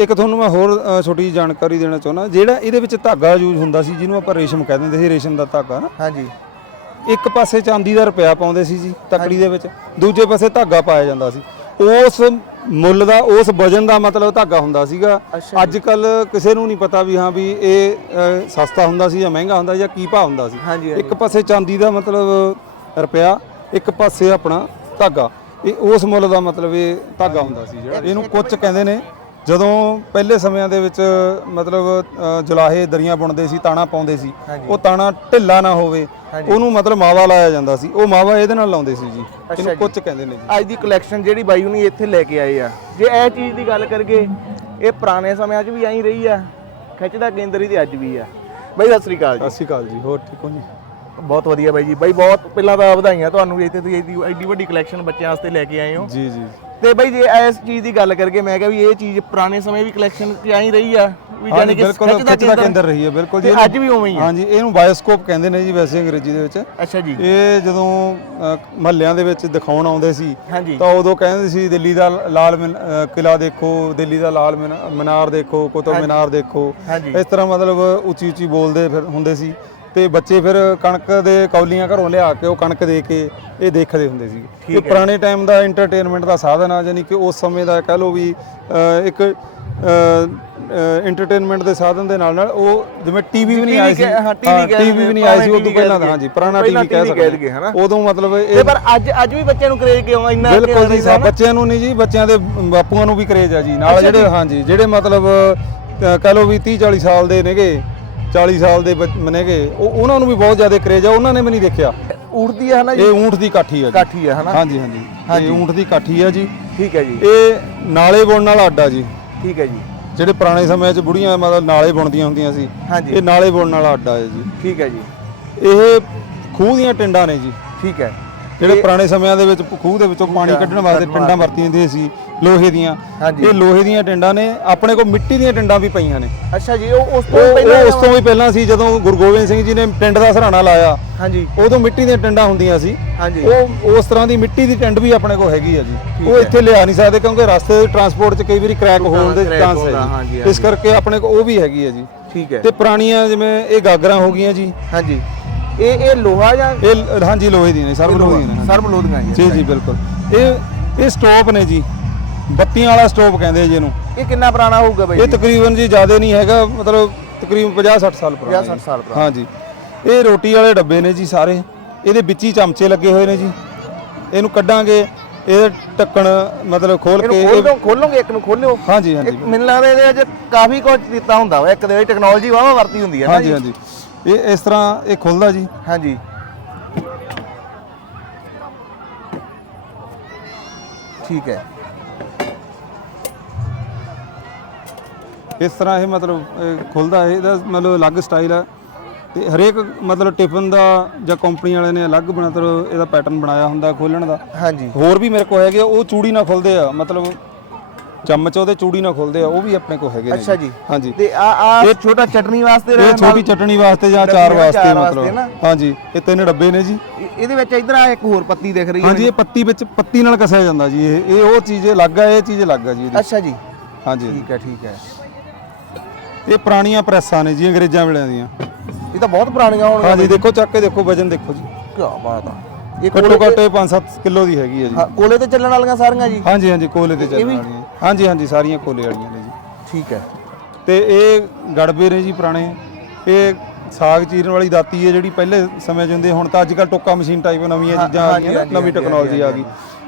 ਇੱਕ ਤੁਹਾਨੂੰ ਮੈਂ ਹੋਰ ਅ, ਛੋਟੀ ਜਿਹੀ ਜਾਣਕਾਰੀ ਦੇਣਾ ਚਾਹੁੰਦਾ ਜਿਹੜਾ ਇਹਦੇ ਵਿੱਚ ਧਾਗਾ ਯੂਜ਼ ਹੁੰਦਾ ਸੀ ਜਿਹਨੂੰ ਆਪਾਂ ਰੇਸ਼ਮ ਕਹਿ ਦਿੰਦੇ ਸੀ ਰੇਸ਼ਮ ਦਾ ਧਾਗਾ ਨਾ। ਹਾਂਜੀ। ਇੱਕ ਪਾਸੇ ਚਾਂਦੀ ਦਾ ਰੁਪਿਆ ਪਾਉਂਦੇ ਸੀ ਜੀ ਤਕੜੀ ਦੇ ਵਿੱਚ ਦੂਜੇ ਪਾਸੇ ਧਾਗਾ ਪਾਇਆ ਜਾਂਦਾ ਸੀ। ਉਸ ਮੁੱਲ ਦਾ ਉਸ ਵਜਨ ਦਾ ਮਤਲਬ ਧਾਗਾ ਹੁੰਦਾ ਸੀਗਾ। ਅੱਛਾ ਅੱਜ ਕੱਲ ਕਿਸੇ ਨੂੰ ਨਹੀਂ ਪਤਾ ਵੀ ਹਾਂ ਵੀ ਇਹ ਅ, ਸਸਤਾ ਹੁੰਦਾ ਸੀ ਜਾਂ ਮਹਿੰਗਾ ਹੁੰਦਾ ਜਾਂ ਕੀ ਭਾਅ ਹੁੰਦਾ ਸੀ। ਹਾਂਜੀ। ਇੱਕ ਪਾਸੇ ਚਾਂਦੀ ਦਾ ਮਤਲਬ ਰੁਪਿਆ ਇੱਕ ਪਾਸੇ ਆਪਣਾ ਧਾਗਾ। ਇਹ ਉਸ ਮੁੱਲ ਦਾ ਮਤਲਬ ਇਹ ਧਾਗਾ ਹੁੰਦਾ ਸੀ ਜਿਹੜਾ। ਇਹਨੂੰ ਕੁੱਚ ਕਹਿੰਦੇ ਨੇ ਜਦੋਂ ਪਹਿਲੇ ਸਮਿਆਂ ਦੇ ਵਿੱਚ ਮਤਲਬ ਅ, ਜੁਲਾਹੇ ਦਰੀਆਂ ਬੁਣਦੇ ਸੀ ਤਾਣਾ ਪਾਉਂਦੇ ਸੀ ਹਾਂਜੀ। ਉਹ ਤਾਣਾ ਢਿੱਲਾ ਨਾ ਹੋਵੇ ਉਹਨੂੰ ਮਤਲਬ ਮਾਵਾ ਲਾਇਆ ਜਾਂਦਾ ਸੀ। ਉਹ ਮਾਵਾ ਇਹਦੇ ਨਾਲ ਲਾਉਂਦੇ ਸੀ ਜੀ ਇਹਨੂੰ ਕੁੱਚ ਕਹਿੰਦੇ ਨੇ ਜੀ। ਅੱਜ ਦੀ ਕਲੈਕਸ਼ਨ ਜਿਹੜੀ ਬਾਈ ਹੁਣੀ ਇੱਥੇ ਲੈ ਕੇ ਆਏ ਆ। ਜੇ ਇਹ ਚੀਜ਼ ਦੀ ਗੱਲ ਕਰੀਏ ਇਹ ਪੁਰਾਣੇ ਸਮਿਆਂ 'ਚ ਵੀ ਐਂ ਰਹੀ ਆ ਖਿੱਚਦਾ ਕੇਂਦਰ ਤੇ ਅੱਜ ਵੀ ਆ। ਬਾਈ ਸਤਿ ਸ੍ਰੀ ਅਕਾਲ ਜੀ। ਸਤਿ ਸ਼੍ਰੀ ਅਕਾਲ ਜੀ ਹੋਰ ਠੀਕ ਹੋ ਜੀ? ਬਹੁਤ ਵਧੀਆ ਬਾਈ ਜੀ। ਬਾਈ ਬਹੁਤ ਪਹਿਲਾਂ ਤਾਂ ਵਧਾਈਆਂ ਤੁਹਾਨੂੰ ਇੱਥੇ ਤੁਸੀਂ ਐਡੀ ਐਡੀ ਵੱਡੀ ਕਲੈਕਸ਼ਨ ਬੱਚਿਆਂ ਵਾਸਤੇ ਲੈ ਕੇ ਆਏ ਹੋ। ਜੀ ਜੀ। ਤੇ ਬਾਈ ਜੇ ਇਸ ਚੀਜ਼ ਦੀ ਗੱਲ ਕਰੀਏ ਮੈਂ ਕਿਹਾ ਵੀ ਇਹ ਚੀਜ਼ ਪੁਰਾਣੇ ਸਮੇਂ ਵੀ ਕਲੈਕਸ਼ਨ 'ਚ ਐਂ ਰਹੀ ਆ ਵੀ ਜਾਨੀ ਕਿ ਬਿਲਕੁਲ ਖਿੱਚ ਦਾ ਕੇਂਦਰ ਰਹੀ ਹੈ ਬਿਲਕੁਲ ਜੀ। ਅੱਜ ਵੀ ਉਵੇਂ ਹੀ ਆ। ਹਾਂਜੀ ਇਹਨੂੰ ਬਾਇਓਸਕੋਪ ਕਹਿੰਦੇ ਨੇ ਜੀ ਵੈਸੇ ਅੰਗਰੇਜ਼ੀ ਦੇ ਵਿੱਚ। ਅੱਛਾ ਜੀ। ਇਹ ਜਦੋਂ ਮਹੱਲਿਆਂ ਦੇ ਵਿੱਚ ਦਿਖਾਉਣ ਆਉਂਦੇ ਸੀ ਤਾਂ ਉਦੋਂ ਕਹਿੰਦੇ ਸੀ ਦਿੱਲੀ ਦਾ ਲਾਲ ਕਿਲ੍ਹਾ ਦੇਖੋ ਦਿੱਲੀ ਦਾ ਲਾਲ ਮਿਨਾ- ਮੀਨਾਰ ਦੇਖੋ ਕੁਤਬ ਮੀਨਾਰ ਦੇਖੋ। ਇਸ ਤਰ੍ਹਾਂ ਮਤਲਬ ਉੱਚੀ ਉੱਚੀ ਬੋਲਦੇ ਫਿਰ ਹੁੰਦੇ ਸੀ। ਤੇ ਬੱਚੇ ਫਿਰ ਕਣਕ ਦੇ ਕੌਲੀਆਂ ਘਰੋਂ ਲਿਆ ਕੇ ਉਹ ਕਣਕ ਦੇ ਕੇ ਇਹ ਦੇਖਦੇ ਹੁੰਦੇ ਸੀ। ਇਹ ਪੁਰਾਣੇ ਟਾਈਮ ਦਾ ਐਂਟਰਟੇਨਮੈਂਟ ਦਾ ਸਾਧਨ ਆ ਯਾਨੀ ਕਿ ਉਸ ਸਮੇਂ ਦਾ ਕਹਿ ਲਓ ਵੀ ਇੱਕ ਐਂਟਰਟੇਨਮੈਂਟ ਦੇ ਸਾਧਨ ਦੇ ਨਾਲ ਨਾਲ ਉਹ ਜਿਵੇਂ ਟੀਵੀ ਵੀ ਨਹੀਂ ਆਏ ਸੀ। ਹਾਂ, ਟੀਵੀ ਵੀ ਨਹੀਂ ਆਏ ਸੀ ਉਦੋਂ ਪਹਿਲਾਂ ਦਾ ਕਹਿ ਹਾਂਜੀ ਪੁਰਾਣਾ ਟੀਵੀ ਕਹਿ ਸਕਦੇ ਹਨਾ? ਉਦੋਂ ਮਤਲਬ ਤੇ ਇਹ ਪਰ ਅੱਜ ਅੱਜ ਵੀ ਬੱਚਿਆਂ ਨੂੰ ਕਰੇਜ ਕਿਉਂ ਇੰਨਾ ਬਿਲਕੁਲ ਜੀ ਬੱਚਿਆਂ ਨੂੰ ਨਹੀਂ ਜੀ ਬੱਚਿਆਂ ਦੇ ਬਾਪੂਆਂ ਨੂੰ ਵੀ ਕਰੇਜ ਆ ਜੀ। ਨਾਲ ਜਿਹੜੇ ਹਾਂਜੀ ਜਿਹੜੇ ਮਤਲਬ ਕਹਿ ਲਓ ਵੀ 30 40 ਸਾਲ ਦੇ ਨੇਗੇ 40 ਸਾਲ ਦੇ ਬੱਚ- ਨੇਗੇ ਉਹ ਉਹਨਾਂ ਨੂੰ ਵੀ ਬਹੁਤ ਜ਼ਿਆਦਾ ਕਰੇਜ ਆ ਉਹਨਾਂ ਨੇ ਵੀ ਨਹੀਂ ਦੇਖਿਆ। ਉੜਦੀ ਹੈ ਨਾ ਜੀ? ਇਹ ਊਂਠ ਦੀ ਕਾਠੀ ਆ ਜੀ। ਕਾਠੀ ਹੈ ਹਨਾ? ਹਾਂਜੀ ਹਾਂਜੀ। ਇਹ ਊਂਠ ਦੀ ਕਾਠੀ ਆ ਜੀ। ਠੀਕ ਹੈ ਜੀ। ਇਹ ਨਾਲੇ ਬੁਣਨ ਵਾਲਾ ਅੱਡਾ ਜੀ। ਠੀਕ ਹੈ ਜੀ। ਜਿਹੜੇ ਪੁਰਾਣੇ ਸਮਿਆਂ 'ਚ ਬੁੜੀਆਂ ਮਤਲਬ ਨਾਲੇ ਬੁਣਦੀਆਂ ਹੁੰਦੀਆਂ ਸੀ ਹਾਂਜੀ। ਇਹ ਨਾਲੇ ਬੁਣਨ ਵਾਲਾ ਅੱਡਾ ਹੈ ਜੀ। ਠੀਕ ਹੈ ਜੀ। ਇਹ ਖੂਹ ਦੀਆਂ ਟਿੰਡਾਂ ਨੇ ਜੀ। ਠੀਕ ਹੈ ਜਿਹੜੇ ਪੁਰਾਣੇ ਸਮਿਆਂ ਦੇ ਵਿੱਚ ਖੂਹ ਦੇ ਵਿੱਚੋਂ ਪਾਣੀ ਕੱਢਣ ਵਾਸਤੇ ਟਿੰਡਾਂ ਵਰਤੀਆਂ ਹੁੰਦੀਆਂ ਸੀ ਲੋਹੇ ਦੀਆਂ। ਇਹ ਲੋਹੇ ਦੀਆਂ ਟਿੰਡਾਂ ਨੇ ਆਪਣੇ ਕੋਲ ਮਿੱਟੀ ਦੀਆਂ ਟਿੰਡਾਂ ਵੀ ਪਈਆਂ ਨੇ। ਅੱਛਾ ਜੀ ਉਹ ਉਸ ਤੋਂ ਪਹਿਲਾਂ ਉਸ ਤੋਂ ਵੀ ਪਹਿਲਾਂ ਸੀ ਜਦੋਂ ਗੁਰੂ ਗੋਬਿੰਦ ਸਿੰਘ ਜੀ ਨੇ ਟਿੰਡ ਦਾ ਸਰਾਣਾ ਲਾਇਆ। ਹਾਂਜੀ। ਉਦੋਂ ਮਿੱਟੀ ਦੀਆਂ ਟਿੰਡਾਂ ਹੁੰਦੀਆਂ ਸੀ। ਹਾਂਜੀ। ਉਹ ਉਸ ਤਰ੍ਹਾਂ ਦੀ ਮਿੱਟੀ ਦੀ ਟਿੰਡ ਵੀ ਆਪਣੇ ਕੋਲ ਹੈਗੀ ਆ ਜੀ। ਉਹ ਇੱਥੇ ਲਿਆ ਨਹੀਂ ਸਕਦੇ ਕਿਉਂਕਿ ਰਸਤੇ ਦੇ ਟਰਾਂਸਪੋਰਟ 'ਚ ਕਈ ਵਾਰੀ ਕ੍ਰੈਕ ਹੋਣ ਦੇ ਚਾਂਸ ਹੈ ਜੀ ਇਸ ਕਰਕੇ ਆਪਣੇ ਕੋਲ ਉਹ ਵੀ ਹੈਗੀ ਆ ਜੀ। ਠੀਕ ਹੈ। ਤੇ ਪੁਰਾਣੀਆਂ ਜਿਵੇਂ ਇਹ ਗਾਗਰਾਂ ਹੋ ਗਈਆਂ ਜੀ। ਹਾਂਜੀ। ਇਹ ਇਹ ਲੋਹਾ ਜਾਂ ਇਹ ਹਾਂਜੀ ਲੋਹੇ ਦੀਆਂ ਨੇ ਸਰਬ ਲੋਹੇ ਦੀਆਂ ਨੇ। ਸਰਬ ਲੋਧੀਆਂ ਜੀ ਜੀ ਜੀ ਬਿਲਕੁਲ। ਇਹ ਇਹ ਸਟੋਪ ਨੇ ਜੀ। ਬੱਤੀਆਂ ਵਾਲਾ ਸਟੋਪ ਕਹਿੰਦੇ ਜੀ ਇਹਨੂੰ। ਇਹ ਕਿੰਨਾ ਪੁਰਾਣਾ ਹੋਊਗਾ ਬਾਈ ਇਹ ਤਕਰੀਬਨ ਜੀ ਜ਼ਿਆਦਾ ਨਹੀਂ ਹੈਗਾ ਮਤਲਬ ਤਕਰੀਬਨ 50 60 ਸਾਲ ਪੁਰਾਣਾ 50 60 ਸਾਲ ਪੁਰਾਣਾ। ਹਾਂਜੀ। ਇਹ ਰੋਟੀ ਵਾਲੇ ਡੱਬੇ ਨੇ ਜੀ ਸਾਰੇ। ਇਹਦੇ ਵਿੱਚ ਹੀ ਚਮਚੇ ਲੱਗੇ ਹੋਏ ਨੇ ਜੀ। ਇਹਨੂੰ ਕੱਢਾਂਗੇ ਇਹਦੇ ਢੱਕਣ ਮਤਲਬ ਖੋਲ ਕੇ ਇਹਨੂੰ ਖੋਲੋਗੇ ਇੱਕ ਨੂੰ ਖੋਲਿਓ ਹਾਂਜੀ ਹਾਂਜੀ। ਮੈਨੂੰ ਲੱਗਦਾ ਇਹਦੇ ਵਿੱਚ ਕਾਫੀ ਕੁਝ ਦਿੱਤਾ ਹੁੰਦਾ ਵਾ ਇੱਕ ਦੇ ਵਿੱਚ ਟੈਕਨੋਲੋਜੀ ਵਾਵਾ ਵਰਤੀ ਹੁੰਦੀ ਹੈ ਹਾਂਜੀ ਹਾਂਜੀ। ਇਹ ਇਸ ਤਰ੍ਹਾਂ ਇਹ ਖੁੱਲਦਾ ਜੀ? ਹਾਂਜੀ। ਠੀਕ ਹੈ। ਇਸ ਤਰ੍ਹਾਂ ਇਹ ਮਤਲਬ ਖੁੱਲਦਾ ਹੈ ਇਹਦਾ ਮਤਲਬ ਅਲੱਗ ਸਟਾਈਲ ਹੈ ਤੇ ਹਰੇਕ ਮਤਲਬ ਟਿਫਨ ਦਾ ਜਾਂ ਕੰਪਨੀ ਵਾਲਿਆਂ ਨੇ ਅਲੱਗ ਮਤਲਬ ਇਹਦਾ ਪੈਟਰਨ ਬਣਾਇਆ ਹੁੰਦਾ ਖੋਲਣ ਦਾ। ਹਾਂਜੀ। ਹੋਰ ਵੀ ਮੇਰੇ ਕੋਲ ਹੈਗੇ ਉਹ ਚੂੜੀ ਨਾਲ ਖੁੱਲਦੇ ਆ। ਮਤਲਬ ਚਮਚ ਉਹਦੇ ਚੂੜੀ ਨਾਲ ਖੁੱਲਦੇ ਆ ਉਹ ਵੀ ਆਪਣੇ ਕੋਲ ਹੈਗੇ ਨੇ ਅੱਛਾ ਜੀ। ਹਾਂਜੀ। ਤੇ ਆ ਆ ਛੋਟਾ ਚਟਨੀ ਵਾਸਤੇ ਇਹ ਛੋਟੀ ਚਟਣੀ ਵਾਸਤੇ ਜਾਂ ਡੱਬੇ ਚਾਰ ਆ, ਵਾਸਤੇ। ਮਤਲਬ। ਹਾਂਜੀ ਇਹ ਤਿੰਨ ਡੱਬੇ ਨੇ ਜੀ। ਇਹ- ਇਹਦੇ ਵਿੱਚ ਇਧਰ ਆ ਇੱਕ ਹੋਰ ਪੱਤੀ ਦਿਖ ਰਹੀ ਹੈ ਹਾਂਜੀ ਇਹ ਪੱਤੀ ਵਿੱਚ ਪੱਤੀ ਨਾਲ ਕਸਿਆ ਜਾਂਦਾ ਜੀ ਇਹ ਇਹ ਉਹ ਚੀਜ਼ ਅਲੱਗ ਆ ਇਹ ਚੀਜ਼ ਅਲੱਗ ਆ ਜੀ ਇਹਦੀ। ਅੱਛਾ ਜੀ। ਹਾਂਜੀ। ਠੀਕ ਹੈ ਠੀਕ ਹੈ। ਇਹ ਪੁਰਾਣੀਆਂ ਪ੍ਰੈਸਾਂ ਨੇ ਜੀ ਅੰਗਰੇਜ਼ਾਂ ਵੇਲਿਆਂ ਦੀਆਂ। ਇਹ ਤਾਂ ਬਹੁਤ ਪੁਰਾਣੀਆਂ ਹੋਣਗੀਆਂ ਹਾਂਜੀ ਦੇਖੋ ਚੱਕ ਕੇ ਦੇਖੋ ਵਜਨ ਦੇਖੋ ਜੀ। ਕੀ ਬਾਤ ਆ। ਇਹ ਘੱਟੋ ਕੋਲੇ ਘੱਟ 5-7 ਕਿਲੋ ਦੀ ਹੈਗੀ ਹੈ ਜੀ। ਹਾਂ, ਕੋਲੇ ਤੇ ਚੱਲਣ ਵਾਲੀਆਂ ਸਾਰੀਆਂ ਜੀ? ਹਾਂਜੀ ਹਾਂਜੀ ਕੋਲੇ ਤੇ ਚੱਲਣ ਵਾਲੀਆਂ ਹਾਂਜੀ ਹਾਂਜੀ ਸਾਰੀਆਂ ਕੋਲੇ ਵਾਲੀਆਂ ਨੇ ਜੀ। ਠੀਕ ਹੈ। ਤੇ ਇਹ ਗੜਬੇ ਨੇ ਜੀ ਪੁਰਾਣੇ। ਇਹ ਸਾਗ ਚੀਰਨ ਵਾਲੀ ਦਾਤੀ ਹੈ ਜਿਹੜੀ ਪਹਿਲੇ ਸਮੇਂ 'ਚ ਹੁੰਦੀ ਹੁਣ ਤਾਂ ਅੱਜ ਕੱਲ ਟੋਕਾ ਮਸ਼ੀਨ ਟਾਈਪ ਨਵੀਆਂ ਚੀਜ਼ਾਂ ਆ ਗਈਆਂ ਨਾ ਨਵੀਂ ਟੈਕਨੋਲੋਜੀ ਆ ਗਈ।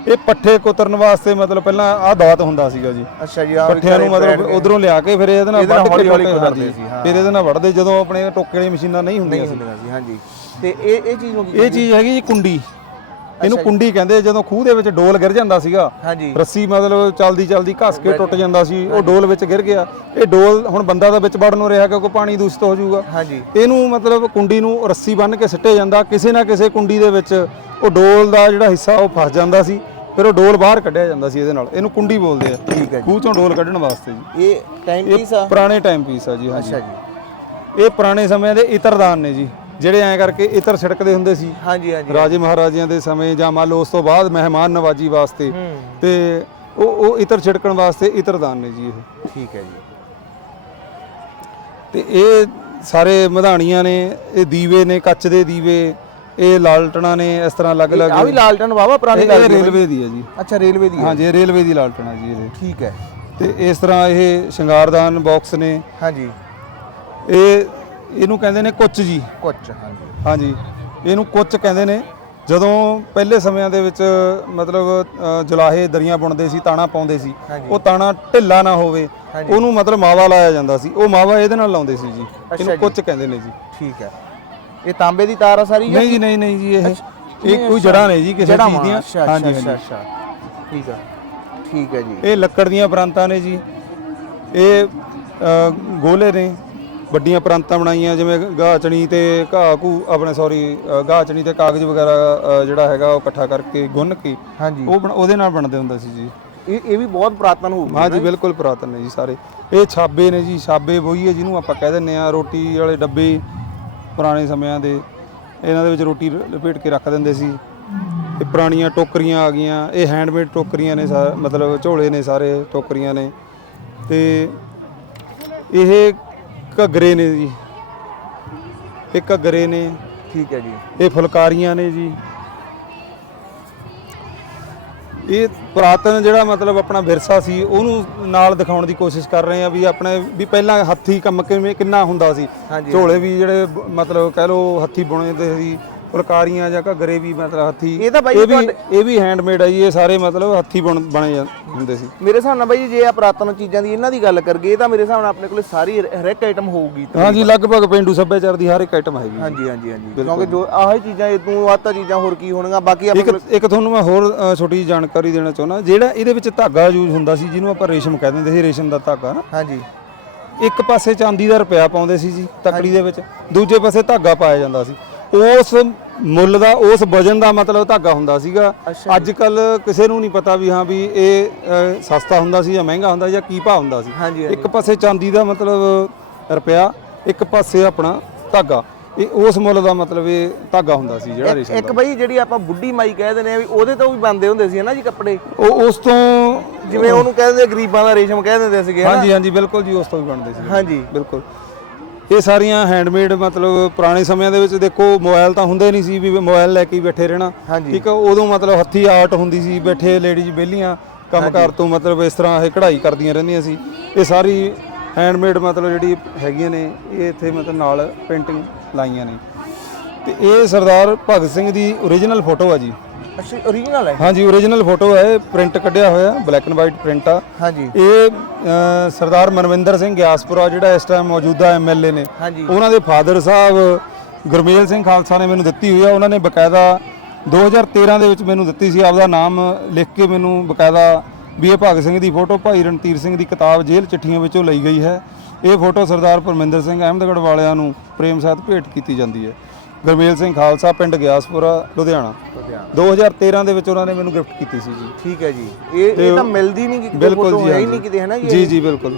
ਇਹ ਪੱਠੇ ਕੁਤਰਨ ਵਾਸਤੇ ਮਤਲਬ ਪਹਿਲਾਂ ਆਹ ਦਾਤ ਹੁੰਦਾ ਸੀਗਾ ਜੀ। ਅੱਛਾ ਜੀ ਆ ਪੱਠਿਆਂ ਨੂੰ ਮਤਲਬ ਉਧਰੋਂ ਲਿਆ ਕੇ ਫਿਰ ਇਹਦੇ ਨਾਲ ਇਹਦੇ ਨਾਲ ਵੱਢ ਕੇ ਹੌਲੀ-ਹੌਲੀ ਟੋਕੇ ਕੁਤਰਦੇ ਹਾਂਜੀ। ਸੀ, ਹਾਂ। ਫਿਰ ਇਹਦੇ ਨਾਲ ਵੱਢਦੇ ਜਦੋਂ ਆਪਣੇ ਟੋਕੇ ਵਾਲੀ ਮਸ਼ੀਨਾਂ ਨਹੀਂ ਹੁੰਦੀਆਂ ਸੀ। ਹਾਂਜੀ। ਤੇ ਇਹ ਇਹ ਚੀਜ਼ ਕੀ ਇਹ ਚੀਜ਼ ਹੈਗੀ ਜੀ ਕੁੰਡੀ। ਇਹਨੂੰ ਕੁੰਡੀ ਕਹਿੰਦੇ ਜਦੋਂ ਖੂਹ ਦੇ ਵਿੱਚ ਡੋਲ ਗਿਰ ਜਾਂਦਾ ਸੀਗਾ ਹਾਂਜੀ। ਰੱਸੀ ਮਤਲਬ ਚਲਦੀ ਚਲਦੀ ਘਸ ਕੇ ਟੁੱਟ ਜਾਂਦਾ ਸੀ ਉਹ ਡੋਲ ਵਿੱਚ ਗਿਰ ਗਿਆ। ਇਹ ਡੋਲ ਹੁਣ ਬੰਦਾ ਦਾ ਵਿੱਚ ਵੜਨ ਨੂੰ ਰਿਹਾ ਕਿਉਂਕਿ ਪਾਣੀ ਦੂਸ਼ਿਤ ਹੋ ਜਾਊਗਾ। ਹਾਂਜੀ। ਇਹਨੂੰ ਮਤਲਬ ਕੁੰਡੀ ਨੂੰ ਰੱਸੀ ਬੰਨ੍ਹ ਕੇ ਸਿੱਟੇ ਜਾਂਦਾ ਕਿਸੇ ਨਾ ਕਿਸੇ ਕੁੰਡੀ ਦੇ ਵਿੱਚ ਉਹ ਡੋਲ ਦਾ ਜਿਹੜਾ ਹਿੱਸਾ ਉਹ ਫਸ ਜਾਂਦਾ ਸੀ ਫਿਰ ਉਹ ਡੋਲ ਬਾਹਰ ਕੱਢਿਆ ਜਾਂਦਾ ਸੀ ਇਹਦੇ ਨਾਲ। ਇਹਨੂੰ ਕੁੰਡੀ ਬੋਲਦੇ ਆ। ਠੀਕ ਹੈ ਖੂਹ ਚੋਂ ਡੋਲ ਕੱਢਣ ਵਾਸਤੇ ਜੀ। ਇਹ ਟਾਈਮ ਪੀਸ ਆ? ਪੁਰਾਣੇ ਟਾਈਮ ਪੀਸ ਆ ਜੀ ਹਾਂਜੀ। ਅੱਛਾ ਜੀ। ਇਹ ਪੁਰਾਣੇ ਸਮਿਆਂ ਦੇ ਇਤਰਦਾਨ ਨੇ ਜੀ। ਜਿਹੜੇ ਐਂ ਕਰਕੇ ਇਤਰ ਛਿੜਕਦੇ ਹੁੰਦੇ ਸੀ। ਹਾਂਜੀ ਹਾਂਜੀ ਰਾਜੇ ਮਹਾਰਾਜਿਆਂ ਦੇ ਸਮੇਂ ਜਾਂ ਮੰਨ ਲਓ ਉਸ ਤੋਂ ਬਾਅਦ ਮਹਿਮਾਨ ਨਵਾਜੀ ਵਾਸਤੇ ਤੇ ਉਹ ਉਹ ਇਤਰ ਛਿੜਕਣ ਵਾਸਤੇ ਇਤਰਦਾਨ ਨੇ ਜੀ ਇਹ। ਠੀਕ ਹੈ ਜੀ। ਤੇ ਇਹ ਸਾਰੇ ਮਧਾਣੀਆਂ ਨੇ ਇਹ ਦੀਵੇ ਨੇ ਕੱਚ ਦੇ ਦੀਵੇ ਇਹ ਲਾਲਟਣਾ ਨੇ ਇਸ ਤਰ੍ਹਾਂ ਅਲੱਗ-ਅਲੱਗ। ਆ ਵੀ ਲਾਲਟਨ ਵਾਵਾ ਪੁਰਾਣੀ ਇਹ ਰੇਲਵੇ ਦੀ ਹੈ ਜੀ। ਅੱਛਾ ਰੇਲਵੇ ਦੀ ਹੈ। ਹਾਂਜੀ ਇਹ ਰੇਲਵੇ ਦੀ ਲਾਲਟਣਾ ਜੀ ਇਹ। ਠੀਕ ਹੈ। ਤੇ ਇਸ ਤਰ੍ਹਾਂ ਇਹ ਸ਼ਿੰਗਾਰਦਾਨ ਬਾਕਸ ਨੇ। ਹਾਂਜੀ। ਇਹ ਇਹਨੂੰ ਕਹਿੰਦੇ ਨੇ ਕੁੱਚ ਜੀ। ਕੁੱਚ ਹਾਂਜੀ। ਹਾਂਜੀ। ਇਹਨੂੰ ਕੁੱਚ ਕਹਿੰਦੇ ਨੇ। ਜਦੋਂ ਪਹਿਲੇ ਸਮਿਆਂ ਦੇ ਵਿੱਚ ਮਤਲਬ ਅ, ਜੁਲਾਹੇ ਦਰੀਆਂ ਬੁਣਦੇ ਸੀ ਤਾਣਾ ਪਾਉਂਦੇ ਸੀ ਹਾਂਜੀ। ਉਹ ਤਾਣਾ ਢਿੱਲਾ ਨਾ ਹੋਵੇ ਹਾਂਜੀ। ਉਹਨੂੰ ਮਤਲਬ ਮਾਵਾ ਲਾਇਆ ਜਾਂਦਾ ਸੀ। ਉਹ ਮਾਵਾ ਇਹਦੇ ਨਾਲ ਲਾਉਂਦੇ ਸੀ ਜੀ। ਇਹਨੂੰ। ਕੁੱਚ ਕਹਿੰਦੇ ਨੇ ਜੀ। ਠੀਕ ਹੈ। ਇਹ ਤਾਂਬੇ ਦੀ ਤਾਰ ਆ ਸਾਰੀ ਜਾਂ ਨਹੀਂ ਜੀ ਨਹੀਂ ਨਹੀਂ ਜੀ ਇਹ ਇਹ ਕੋਈ ਜੜਾਂ ਨੇ ਜੀ ਕਿਸੇ ਜੜ੍ਹਾਂ ਚੀਜ਼ ਵਾਂ, ਦੀਆਂ। ਅੱਛਾ ਹਾਂਜੀ ਅੱਛਾ ਹਾਂਜੀ। ਅੱਛਾ। ਠੀਕ ਹੈ। ਠੀਕ ਹੈ ਜੀ। ਇਹ ਲੱਕੜ ਦੀਆਂ ਪ੍ਰਾਂਤਾਂ ਨੇ ਜੀ। ਇਹ ਅ, ਗੋਲੇ ਨੇ। ਵੱਡੀਆਂ ਪ੍ਰਾਂਤਾਂ ਬਣਾਈਆਂ ਜਿਵੇਂ ਗਾਚਣੀ ਤੇ ਘਾਹ ਘੂ ਆਪਣੇ ਸੌਰੀ ਗਾਚਣੀ ਤੇ ਕਾਗਜ਼ ਵਗੈਰਾ ਅ, ਜਿਹੜਾ ਹੈਗਾ ਉਹ ਇਕੱਠਾ ਕਰਕੇ ਗੁੰਨ ਕੇ ਹਾਂਜੀ। ਉਹ ਬਣ- ਉਹਦੇ ਨਾਲ ਬਣਦੇ ਹੁੰਦਾ ਸੀ ਜੀ। ਇਹ ਇਹ ਵੀ ਬਹੁਤ ਪੁਰਾਤਨ ਹੋਊਗਾ ਹਾਂ ਜੀ ਬਿਲਕੁਲ ਪੁਰਾਤਨ ਨੇ ਜੀ ਸਾਰੇ। ਇਹ ਛਾਬੇ ਨੇ ਜੀ ਛਾਬੇ ਬੋਈਏ ਜਿਹਨੂੰ ਆਪਾਂ ਕਹਿ ਦਿੰਨੇ ਆ ਰੋਟੀ ਵਾਲੇ ਡੱਬੇ ਪੁਰਾਣੇ ਸਮਿਆਂ ਦੇ। ਇਹਨਾਂ ਦੇ ਵਿੱਚ ਰੋਟੀ ਲ- ਲਪੇਟ ਕੇ ਰੱਖ ਦਿੰਦੇ ਸੀ। ਇਹ ਪੁਰਾਣੀਆਂ ਟੋਕਰੀਆਂ ਆ ਗਈਆਂ ਇਹ ਹੈਂਡਮੇਡ ਟੋਕਰੀਆਂ ਨੇ ਸਾ- ਮਤਲਬ ਝੋਲੇ ਨੇ ਸਾਰੇ ਟੋਕਰੀਆਂ ਨੇ। ਤੇ ਇਹ ਘੱਗਰੇ ਨੇ ਜੀ। ਇਹ ਘੱਗਰੇ ਨੇ। ਠੀਕ ਹੈ ਜੀ। ਇਹ ਫੁਲਕਾਰੀਆਂ ਨੇ ਜੀ। ਇਹ ਪੁਰਾਤਨ ਜਿਹੜਾ ਮਤਲਬ ਆਪਣਾ ਵਿਰਸਾ ਸੀ ਉਹਨੂੰ ਨਾਲ ਦਿਖਾਉਣ ਦੀ ਕੋਸ਼ਿਸ਼ ਕਰ ਰਹੇ ਆ ਵੀ ਆਪਣੇ ਵੀ ਪਹਿਲਾਂ ਹੱਥੀ ਕੰਮ ਕਿਵੇਂ ਕਿੰਨਾ ਹੁੰਦਾ ਸੀ। ਝੋਲੇ ਵੀ ਜਿਹੜੇ ਮਤਲਬ ਕਹਿ ਲਓ ਹੱਥੀ ਬੁਣੇ ਤੇ ਸੀ। ਫੁਲਕਾਰੀਆਂ ਜਾਂ ਘੱਗਰੇ ਵੀ ਮਤਲਬ ਹੱਥੀ। ਇਹ ਤਾਂ ਬਾਈ ਇਹ ਵੀ ਇਹ ਵੀ ਹੈਂਡਮੇਡ ਆ ਜੀ ਇਹ ਸਾਰੇ ਮਤਲਬ ਹੱਥੀ ਬੁਣ ਬਣੇ ਜਾਂ- ਹੁੰਦੇ ਸੀ। ਮੇਰੇ ਹਿਸਾਬ ਨਾਲ ਬਾਈ ਜੇ ਆ ਪੁਰਾਤਨ ਚੀਜ਼ਾਂ ਦੀ ਇਹਨਾਂ ਦੀ ਗੱਲ ਕਰਗੇ ਤਾਂ ਮੇਰੇ ਹਿਸਾਬ ਨਾਲ ਆਪਣੇ ਕੋਲੇ ਸਾਰੀ ਹਰ- ਹਰ ਇੱਕ ਆਈਟਮ ਹੋਊਗੀ। ਹਾਂਜੀ ਲਗਭਗ ਪਿੰਡੂ ਸੱਭਿਆਚਾਰ ਦੀ ਹਰ ਇੱਕ ਆਈਟਮ ਹੈਗੀ ਹਾਂਜੀ ਹਾਂਜੀ ਹਾਂਜੀ। ਕਿਉਂਕਿ ਜੋ ਆਹ ਹੀ ਚੀਜ਼ਾਂ ਇਦੋਂ ਆਤਾ ਚੀਜ਼ਾਂ ਹੋਰ ਕੀ ਹੋਣਗੀਆਂ ਬਾਕੀ ਇੱਕ ਇੱਕ ਤੁਹਾਨੂੰ ਮੈਂ ਹੋਰ ਅ, ਛੋਟੀ ਜਿਹੀ ਜਾਣਕਾਰੀ ਦੇਣਾ ਚਾਹੁੰਦਾ ਜਿਹੜਾ ਇਹਦੇ ਵਿੱਚ ਧਾਗਾ ਯੂਜ਼ ਹੁੰਦਾ ਸੀ ਜਿਹਨੂੰ ਆਪਾਂ ਰੇਸ਼ਮ ਕਹਿ ਦਿੰਦੇ ਸੀ ਰੇਸ਼ਮ ਦਾ ਧਾਗਾ ਨਾ। ਹਾਂਜੀ। ਇੱਕ ਪਾਸੇ ਚਾਂਦੀ ਦਾ ਰੁਪਿਆ ਪਾਉਂਦੇ ਸੀ ਜੀ ਤਕੜੀ ਦੇ ਵਿੱਚ ਦੂਜੇ ਪਾਸੇ ਧਾਗਾ ਪਾਇਆ ਜਾਂਦਾ ਸੀ। ਉਸ ਮੁੱਲ ਦਾ ਉਸ ਵਜਨ ਦਾ ਮਤਲਬ ਧਾਗਾ ਹੁੰਦਾ ਸੀਗਾ। ਅੱਜ ਕੱਲ ਕਿਸੇ ਨੂੰ ਨਹੀਂ ਪਤਾ ਵੀ ਹਾਂ ਵੀ ਇਹ ਅ, ਸਸਤਾ ਹੁੰਦਾ ਸੀ ਜਾਂ ਮਹਿੰਗਾ ਹੁੰਦਾ ਜਾਂ ਕੀ ਭਾਅ ਹੁੰਦਾ ਸੀ। ਹਾਂਜੀ ਇੱਕ ਪਾਸੇ ਚਾਂਦੀ ਦਾ ਮਤਲਬ ਰੁਪਿਆ ਇੱਕ ਪਾਸੇ ਆਪਣਾ ਧਾਗਾ। ਇਹ ਉਸ ਮੁੱਲ ਦਾ ਮਤਲਬ ਇਹ ਧਾਗਾ ਹੁੰਦਾ ਸੀ ਜਿਹੜਾ ਰੇਸ਼ਮ ਇੱਕ ਬਾਈ ਜਿਹੜੀ ਆਪਾਂ ਬੁੱਢੀ ਮਾਈ ਕਹਿ ਦਿੰਦੇ ਆ ਵੀ ਉਹਦੇ ਤੋਂ ਵੀ ਬੰਦੇ ਹੁੰਦੇ ਸੀ ਨਾ ਜੀ ਕੱਪੜੇ? ਉਹ ਉਸ ਤੋਂ ਜਿਵੇਂ ਉਹਨੂੰ ਕਹਿੰਦੇ ਗਰੀਬਾਂ ਦਾ ਰੇਸ਼ਮ ਕਹਿ ਦਿੰਦੇ ਸੀਗੇ ਹਨਾ? ਹਾਂਜੀ ਹਾਂਜੀ ਬਿਲਕੁਲ ਜੀ ਉਸ ਤੋਂ ਵੀ ਬਣਦੇ ਸੀ ਹਾਂਜੀ। ਬਿਲਕੁਲ। ਇਹ ਸਾਰੀਆਂ ਹੈਂਡਮੇਡ ਮਤਲਬ ਪੁਰਾਣੇ ਸਮਿਆਂ ਦੇ ਵਿੱਚ ਦੇਖੋ ਮੋਬਾਈਲ ਤਾਂ ਹੁੰਦੇ ਨਹੀਂ ਸੀ ਵੀ ਮੋਬਾਈਲ ਲੈ ਕੇ ਹੀ ਬੈਠੇ ਰਹਿਣਾ। ਠੀਕ ਹੈ ਉਦੋਂ ਮਤਲਬ ਹੱਥੀ ਆਰਟ ਹੁੰਦੀ ਸੀ ਬੈਠੇ ਲੇਡੀਜ਼ ਬੇਲੀਆਂ ਕੰਮਕਾਰ ਤੋਂ ਮਤਲਬ ਇਸ ਤਰ੍ਹਾਂ ਇਹ ਕਢਾਈ ਕਰਦੀਆਂ ਰਹਿੰਦੀਆਂ ਸੀ। ਇਹ ਸਾਰੀ ਹੈਂਡਮੇਡ ਮਤਲਬ ਜਿਹੜੀ ਹੈਗੀਆਂ ਨੇ ਇਹ ਇੱਥੇ ਮਤਲਬ ਨਾਲ ਪੇਂਟਿੰਗ ਲਾਈਆਂ ਨੇ। ਤੇ ਇਹ ਸਰਦਾਰ ਭਗਤ ਸਿੰਘ ਦੀ ਓਰੀਜਨਲ ਫੋਟੋ ਆ ਜੀ। ਅੱਛਾ ਓਰੀਜਨਲ ਹੈ ਹਾਂਜੀ ਓਰੀਜਨਲ ਫੋਟੋ ਹੈ ਪ੍ਰਿੰਟ ਕੱਢਿਆ ਹੋਇਆ ਬਲੈਕ ਐਂਡ ਵਾਈਟ ਪ੍ਰਿੰਟ ਆ। ਹਾਂਜੀ। ਇਹ ਅ, ਸਰਦਾਰ ਮਨਵਿੰਦਰ ਸਿੰਘ ਗਿਆਸਪੁਰਾ ਜਿਹੜਾ ਇਸ ਟਾਈਮ ਮੌਜੂਦਾ ਐਮਐਲਏ ਨੇ ਹਾਂਜੀ। ਉਹਨਾਂ ਦੇ ਫਾਦਰ ਸਾਹਿਬ ਗੁਰਮੇਲ ਸਿੰਘ ਖਾਲਸਾ ਨੇ ਮੈਨੂੰ ਦਿੱਤੀ ਹੋਈ ਆ। ਉਹਨਾਂ ਨੇ ਬਕਾਇਦਾ 2013 ਦੇ ਵਿੱਚ ਮੈਨੂੰ ਦਿੱਤੀ ਸੀ ਆਪਦਾ ਨਾਮ ਲਿਖ ਕੇ ਮੈਨੂੰ ਬਕਾਇਦਾ ਵੀ ਇਹ ਭਗਤ ਸਿੰਘ ਦੀ ਫੋਟੋ ਭਾਈ ਰਣਧੀਰ ਸਿੰਘ ਦੀ ਕਿਤਾਬ ਜੇਲ੍ਹ ਚਿੱਠੀਆਂ ਵਿੱਚੋਂ ਲਈ ਗਈ ਹੈ। ਇਹ ਫੋਟੋ ਸਰਦਾਰ ਪਰਮਿੰਦਰ ਸਿੰਘ ਅਹਿਮਦਗੜ੍ਹ ਵਾਲਿਆਂ ਨੂੰ ਪ੍ਰੇਮ ਸਹਿਤ ਭੇਟ ਕੀਤੀ ਜਾਂਦੀ ਹੈ। ਗੁਰਮੇਲ ਸਿੰਘ ਖਾਲਸਾ ਪਿੰਡ ਗਿਆਸਪੁਰਾ ਲੁਧਿਆਣਾ। 2013 ਦੇ ਵਿੱਚ ਉਹਨਾਂ ਨੇ ਮੈਨੂੰ ਗਿਫਟ ਕੀਤੀ ਸੀ ਜੀ। ਠੀਕ ਹੈ ਜੀ। ਇਹ ਇਹ ਤਾਂ ਮਿਲਦੀ ਨਹੀਂ ਕਿ ਬਿਲਕੁਲ ਫੋਟੋ ਜੀ ਹੈ ਹੀ ਹਾਂਜੀ। ਨਹੀਂ ਕਿਤੇ ਹੈ ਨਾ ਜੀ ਜੀ ਜੀ ਬਿਲਕੁਲ।